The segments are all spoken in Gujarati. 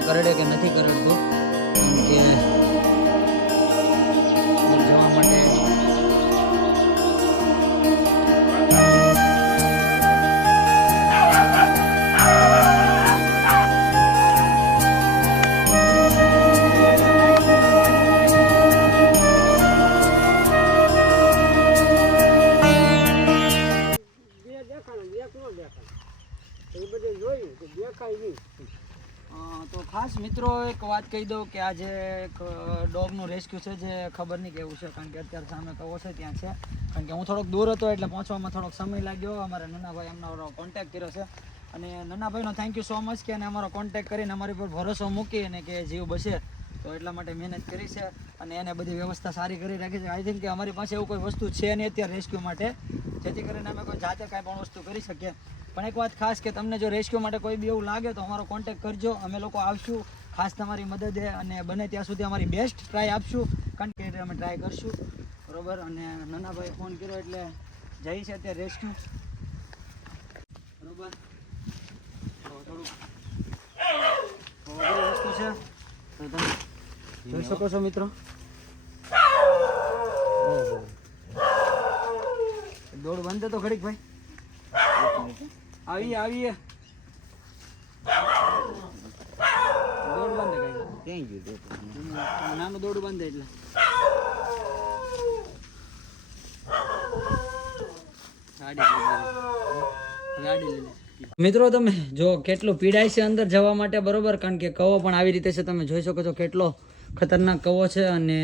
મને કરડે કે નથી કરડતું, કે જવા માટે તો ખાસ મિત્રો એક વાત કહી દઉં કે આજે એક ડોગનું રેસ્ક્યુ છે જે ખબર નહીં કેવું છે, કારણ કે અત્યારે સામે કવો છે ત્યાં છે, કારણ કે હું થોડોક દૂર હતો એટલે પહોંચવામાં થોડોક સમય લાગ્યો. અમારા નનાભાઈ એમનો કોન્ટેક્ટ કર્યો છે અને નનાભાઈનો થેન્ક યુ સો મચ કે એને અમારો કોન્ટેક્ટ કરીને અમારી પર ભરોસો મૂકી અને કે જીવ બસે તો એટલા માટે મહેનત કરી છે અને એને બધી વ્યવસ્થા સારી કરી રાખી છે. આઈ થિંક કે અમારી પાસે એવું કોઈ વસ્તુ છે નહીં અત્યારે રેસ્ક્યુ માટે, જેથી કરીને અમે કોઈ જાતે કાંઈ પણ વસ્તુ કરી શકીએ. પણ એક વાત ખાસ કે તમને જો રેસ્ક્યુ માટે કોઈ બી એવું લાગે તો અમારો કોન્ટેક્ટ કરજો, અમે લોકો આવશું ખાસ તમારી મદદે અને બને ત્યાં સુધી અમારી બેસ્ટ ટ્રાય આપશું, કારણ કે અમે ટ્રાય કરશું બરોબર. અને નનાભાઈ ફોન કર્યો એટલે જઈ છે અત્યારે રેસ્ક્યુ બરોબર. તો થોડુંક વસ્તુ છે તો તમે જોઈ શકો છો મિત્રો. દોડ બંધ તો ઘડીક ભાઈ આવીએ દોડ બંધ કઈ નાનું દોડ બંધ એટલે મિત્રો તમે જો કેટલું પીડાય છે અંદર જવા માટે બરોબર, કારણ કે કવો પણ આવી રીતે છે, તમે જોઈ શકો છો કેટલો ખતરનાક કવો છે. અને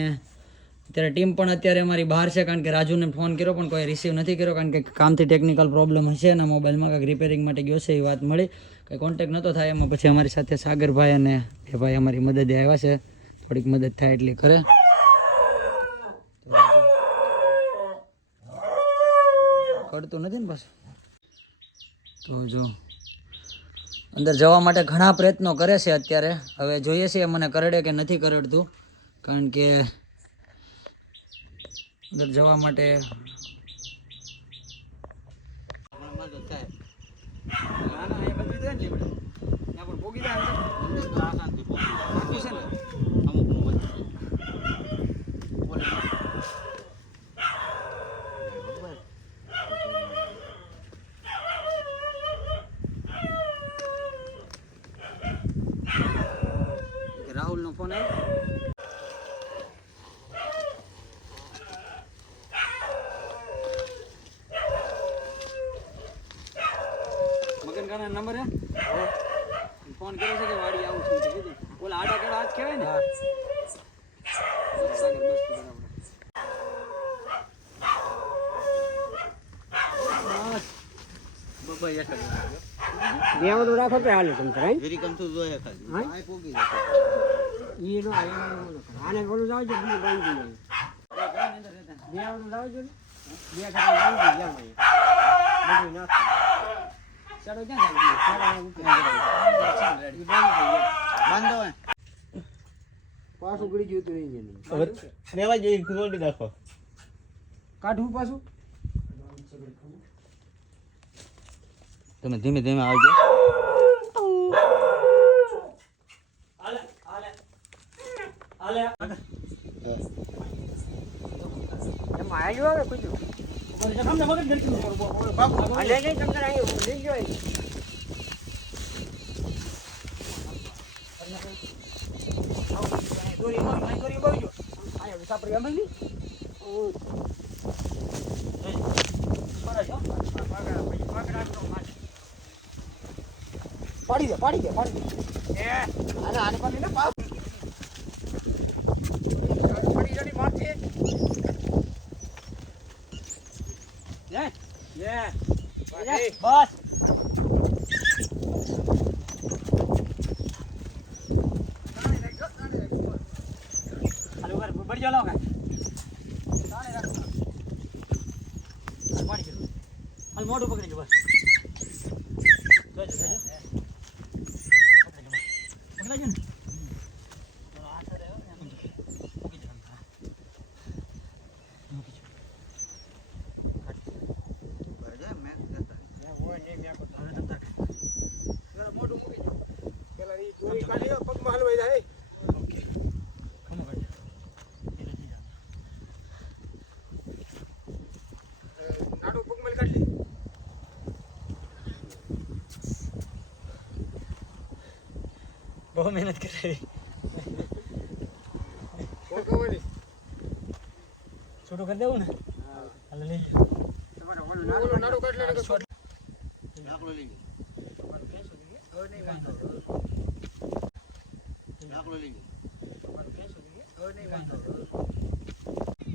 અત્યારે ટીમ પણ અત્યારે અમારી બહાર છે, કારણ કે રાજુને ફોન કર્યો પણ કોઈ રિસીવ નથી કર્યો, કારણ કે કામથી ટેકનિકલ પ્રોબ્લેમ હશે એના મોબાઈલમાં, કાંઈક રિપેરિંગ માટે ગયો છે એ વાત મળી, કંઈ કોન્ટેક્ટ નહોતો થાય. એમાં પછી અમારી સાથે સાગરભાઈ અને એ ભાઈ અમારી મદદે આવ્યા છે, થોડીક મદદ થાય એટલી કરે. કરતું નથી ને બસ. તો જો અંદર જવા માટે ઘણા પ્રયત્નો કરે છે અત્યારે, હવે જોઈએ છે મને કરડે કે નથી કરડતું, કારણ કે અંદર જવા માટે રાહુલ નો ફોન આવ્યો. મગનકાના નંબર હે ફોન કર્યો છે કે વાડી આવું છું તો કીધું ઓલા આડા કેડા હાથ કહેવાય ને સાગર બસ બરાબર બબાઈ એક દેવો તો રાખો તો હાલે તમ તારે વેરી કમ તો જોય ખાલી આ પોગી જશે ઈ નો આને બોલું જાવ જો બીજું બાંધી દે દેવો તો જાવ જો બે ખાલી બાંધી જાવ બધું નાખ ચાલો ક્યાં જાય બાંધો હે પાછું ગળી ગયું તો નહીં રેવા જઈ ખોલી નાખો કાઢું પાછું. તમે ધીમે ધીમે આવજો. આલે આલે આલે એમ આવ્યો હવે કુછ સામને મગજ ગલતી કરો બાપુ આલે નહીં તમને આવી લઈ ગયો દોરી મારી દોરી બોલજો આયા વિસા પર એમ નહીં ઓ પાડી દે એ આને પાડી ને પાપ પાડી જડી માથે બસ હાલો કર બડી જાવ કા તાણે રાખો પાડી ગયો હાલ મોઢું પકડી જો બસ જોજો પકડાજો ને મોઢું મૂકી જો પેલા ઈ દોરી કાઢી પગમાં બહુ મહેનત કરાવી છોટું કરી દેવું ને હાલ લઈ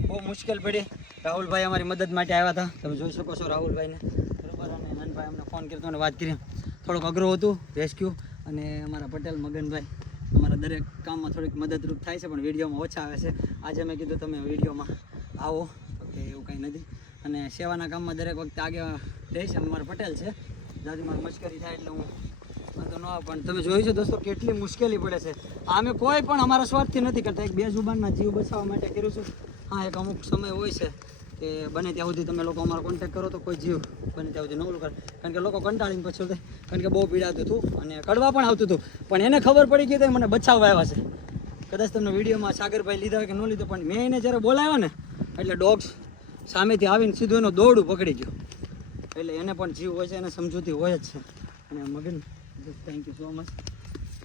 બહુ મુશ્કેલ પડી રાહુલભાઈ અમારી મદદ માટે આવ્યા હતા તમે જોઈ શકો છો રાહુલભાઈને બરાબર અને નનભાઈ અમને ફોન કર્યો અને વાત કરી થોડુંક અઘરું હતું રેસ્ક્યુ અને અમારા પટેલ મગનભાઈ અમારા દરેક કામમાં થોડીક મદદરૂપ થાય છે પણ વિડીયોમાં ઓછા આવે છે આજે મેં કીધું તમે વિડીયોમાં આવો તો કે એવું કંઈ નથી અને સેવાના કામમાં દરેક વખતે આગળ રહીશ અમારા પટેલ છે દાદી મારી મશ્કરી થાય એટલે હું વાંધો ન આવે પણ તમે જોયું છે દોસ્તો કેટલી મુશ્કેલી પડે છે અમે કોઈ પણ અમારા સ્વાર્થથી નથી કરતા એક બે જુબાનના જીવ બચાવવા માટે કર્યું છું હા એક અમુક સમય હોય છે કે બને ત્યાં સુધી તમે લોકો અમારો કોન્ટેક્ટ કરો તો કોઈ જીવ બને ત્યાં સુધી નવલું કરે કારણ કે લોકો કંટાળીને પછી થાય કારણ કે બહુ પીડાતું હતું અને કડવા પણ આવતું હતું પણ એને ખબર પડી ગઈ તો મને બચાવવા આવ્યા છે કદાચ તમને વિડીયોમાં સાગરભાઈ લીધા કે ન લીધો પણ મેં એને જ્યારે બોલાવ્યો ને એટલે ડોગ્સ સામેથી આવીને સીધું એનું દોરડું પકડી ગયો એટલે એને પણ જીવ હોય છે એને સમજૂતી હોય જ છે અને મગન થેન્ક યુ સો મચ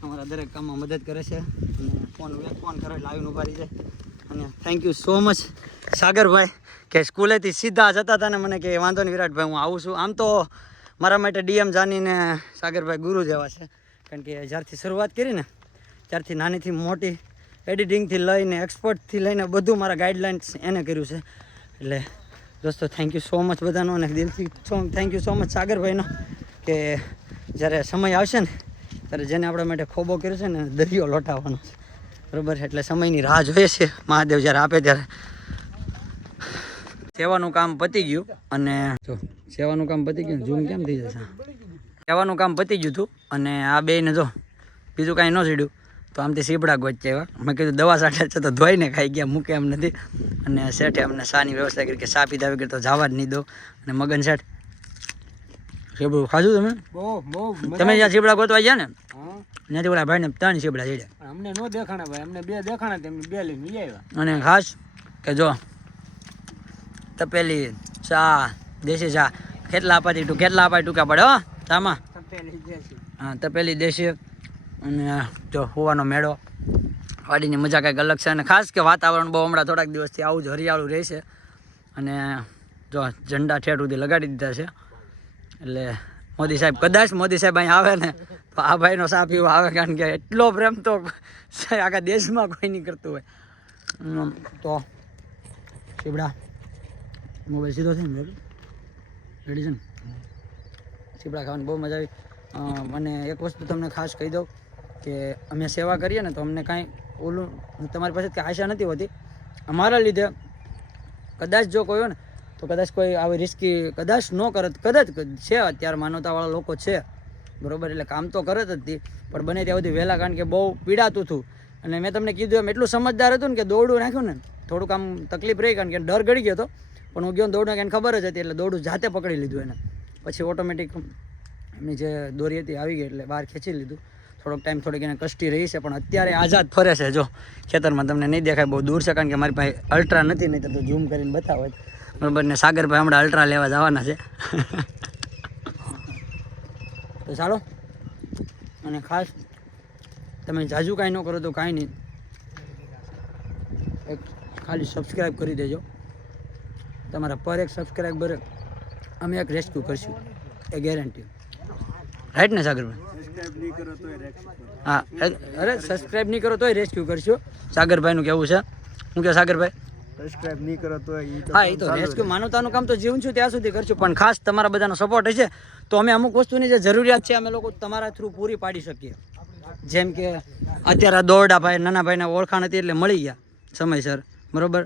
અમારા દરેક કામમાં મદદ કરે છે અને ફોન કરે એટલે આવીને ઉભા રહી જાય અને થેન્ક યુ સો મચ સાગરભાઈ કે સ્કૂલેથી સીધા જતા હતા ને મને કે વાંધો નહીં વિરાટભાઈ હું આવું છું આમ તો મારા માટે ડીએમ જાનીને સાગરભાઈ ગુરુ જેવા છે કારણ કે જ્યારથી શરૂઆત કરી ને ત્યારથી નાનીથી મોટી એડિટિંગથી લઈને એક્સપર્ટથી લઈને બધું મારા ગાઈડલાઇન્સ એને કર્યું છે એટલે દોસ્તો થેન્ક યુ સો મચ બધાનો અને દિલથી થેન્ક યુ સો મચ સાગરભાઈનો કે જ્યારે સમય આવશે ને ત્યારે જેને આપણા માટે ખોબો કર્યો છે ને દરિયો લોટાવવાનો છે બરાબર એટલે સમયની રાહ જોઈએ છે મહાદેવ જ્યારે આપે ત્યારે સેવાનું કામ પતી ગયું અને જો સેવાનું કામ પતી ગયું ઝૂમ કેમ થઈ જશે સેવાનું કામ પતી ગયું હતું અને આ બેને જો બીજું કાંઈ ન સીડ્યું તો આમથી સીપડા ગોચે એવા મેં કીધું દવા સાઠે છે તો ધોઈને ખાઈ ગયા મૂકે એમ નથી અને શેઠે અમને શાની વ્યવસ્થા કરી કે સા પીધા વગર તો જવા જ નહીં દો અને મગન શેઠ સીપડું ખાધું તમે જ્યાં સીપડા ગોતવા ગયા ને ત્યાંથી ઓલા ભાઈને 3 સીપડા ચડ્યા અમને ન દેખાણા ભાઈ અમને 2 દેખાણા તેમ 2 લઈને આવ્યા અને ખાસ કે જો તપેલી ચા દેશી ચા કેટલા અપાતી ટૂંકા પડે હો ચામાં હા તપેલી દેશી અને જો હોવાનો મેળો વાડીની મજા કંઈક અલગ છે અને ખાસ કે વાતાવરણ બહુ હમણાં થોડાક દિવસથી આવું જ હરિયાળું રહેશે અને જો ઝંડા ઠેઠ સુધી લગાડી દીધા છે એટલે મોદી સાહેબ કદાચ મોદી સાહેબ અહીં આવે ને તો આ ભાઈનો સા પીવો આવે કારણ કે એટલો પ્રેમ તો આખા દેશમાં કોઈ નહીં કરતું હોય તો સીબડા મોબાઈલ સીધો છે ને રેડી છે ને સીપડા ખાવાની બહુ મજા આવી અને એક વસ્તુ તમને ખાસ કહી દઉં કે અમે સેવા કરીએ ને તો અમને કાંઈ ઓલું તમારી પાસે કાંઈ આશા નથી હોતી અમારા લીધે કદાચ જો કોઈ હોય ને તો કદાચ કોઈ આવી રિસ્કી કદાચ ન કરત કદાચ છે અત્યારે માનવતાવાળા લોકો છે બરાબર એટલે કામ તો કરત જ હતી પણ બને ત્યાં સુધી વહેલા કારણ કે બહુ પીડાતું હતું અને મેં તમને કીધું એમ એટલું સમજદાર હતું ને કે દોરડું નાખ્યું ને થોડુંક આમ તકલીફ રહી કારણ કે ડર ગળી ગયો હતો પણ હું ગયો દોડને એને ખબર જ હતી એટલે દોડું જાતે પકડી લીધું એને પછી ઓટોમેટિક એમની જે દોરી હતી આવી ગઈ એટલે બહાર ખેંચી લીધું થોડોક ટાઈમ થોડીક એને કષ્ટી રહી છે પણ અત્યારે આઝાદ ફરે છે જો ખેતરમાં તમને નહીં દેખાય બહુ દૂર છે કારણ કે મારી પાસે અલ્ટ્રા નથી નહીં તો ઝૂમ કરીને બતાવો બરાબર ને સાગરભાઈ હમણાં અલ્ટ્રા લેવા જવાના છે તો ચાલો અને ખાસ તમે જાજુ કાંઈ ન કરો તો કાંઈ નહીં એક ખાલી સબસ્ક્રાઈબ કરી દેજો તમારા પર એક સબસ્ક્રાઈબર અમે એક રેસ્ક્યુ કરશું એ ગેરંટી રાઈટ ને સાગરભાઈ હા અરે સબસ્ક્રાઈબ નહીં કરો તોય રેસ્ક્યુ કરશું સાગરભાઈનું કેવું છે હું કે સાગરભાઈ સબસ્ક્રાઇબ નહીં કરો તો હા એ તો રેસ્ક્યુ માનવતાનું કામ તો જીવન છું ત્યાં સુધી કરશું પણ ખાસ તમારા બધાનો સપોર્ટ હશે તો અમે અમુક વસ્તુની જે જરૂરિયાત છે અમે લોકો તમારા થ્રુ પૂરી પાડી શકીએ જેમ કે અત્યારે દોરડા ભાઈ નાના ભાઈને ઓળખાણ હતી એટલે મળી ગયા સમયસર બરાબર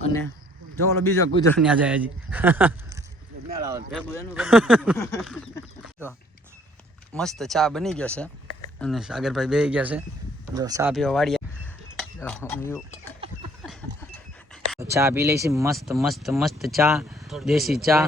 અને જો ઓલો બીજો કૂતરો ત્યાં જાય હજી તો મસ્ત ચા બની ગયો છે અને સાગરભાઈ બેસી ગયા છે જો ચા પીવા વાળ્યા ચા પી લઈશી મસ્ત મસ્ત મસ્ત ચા દેશી ચા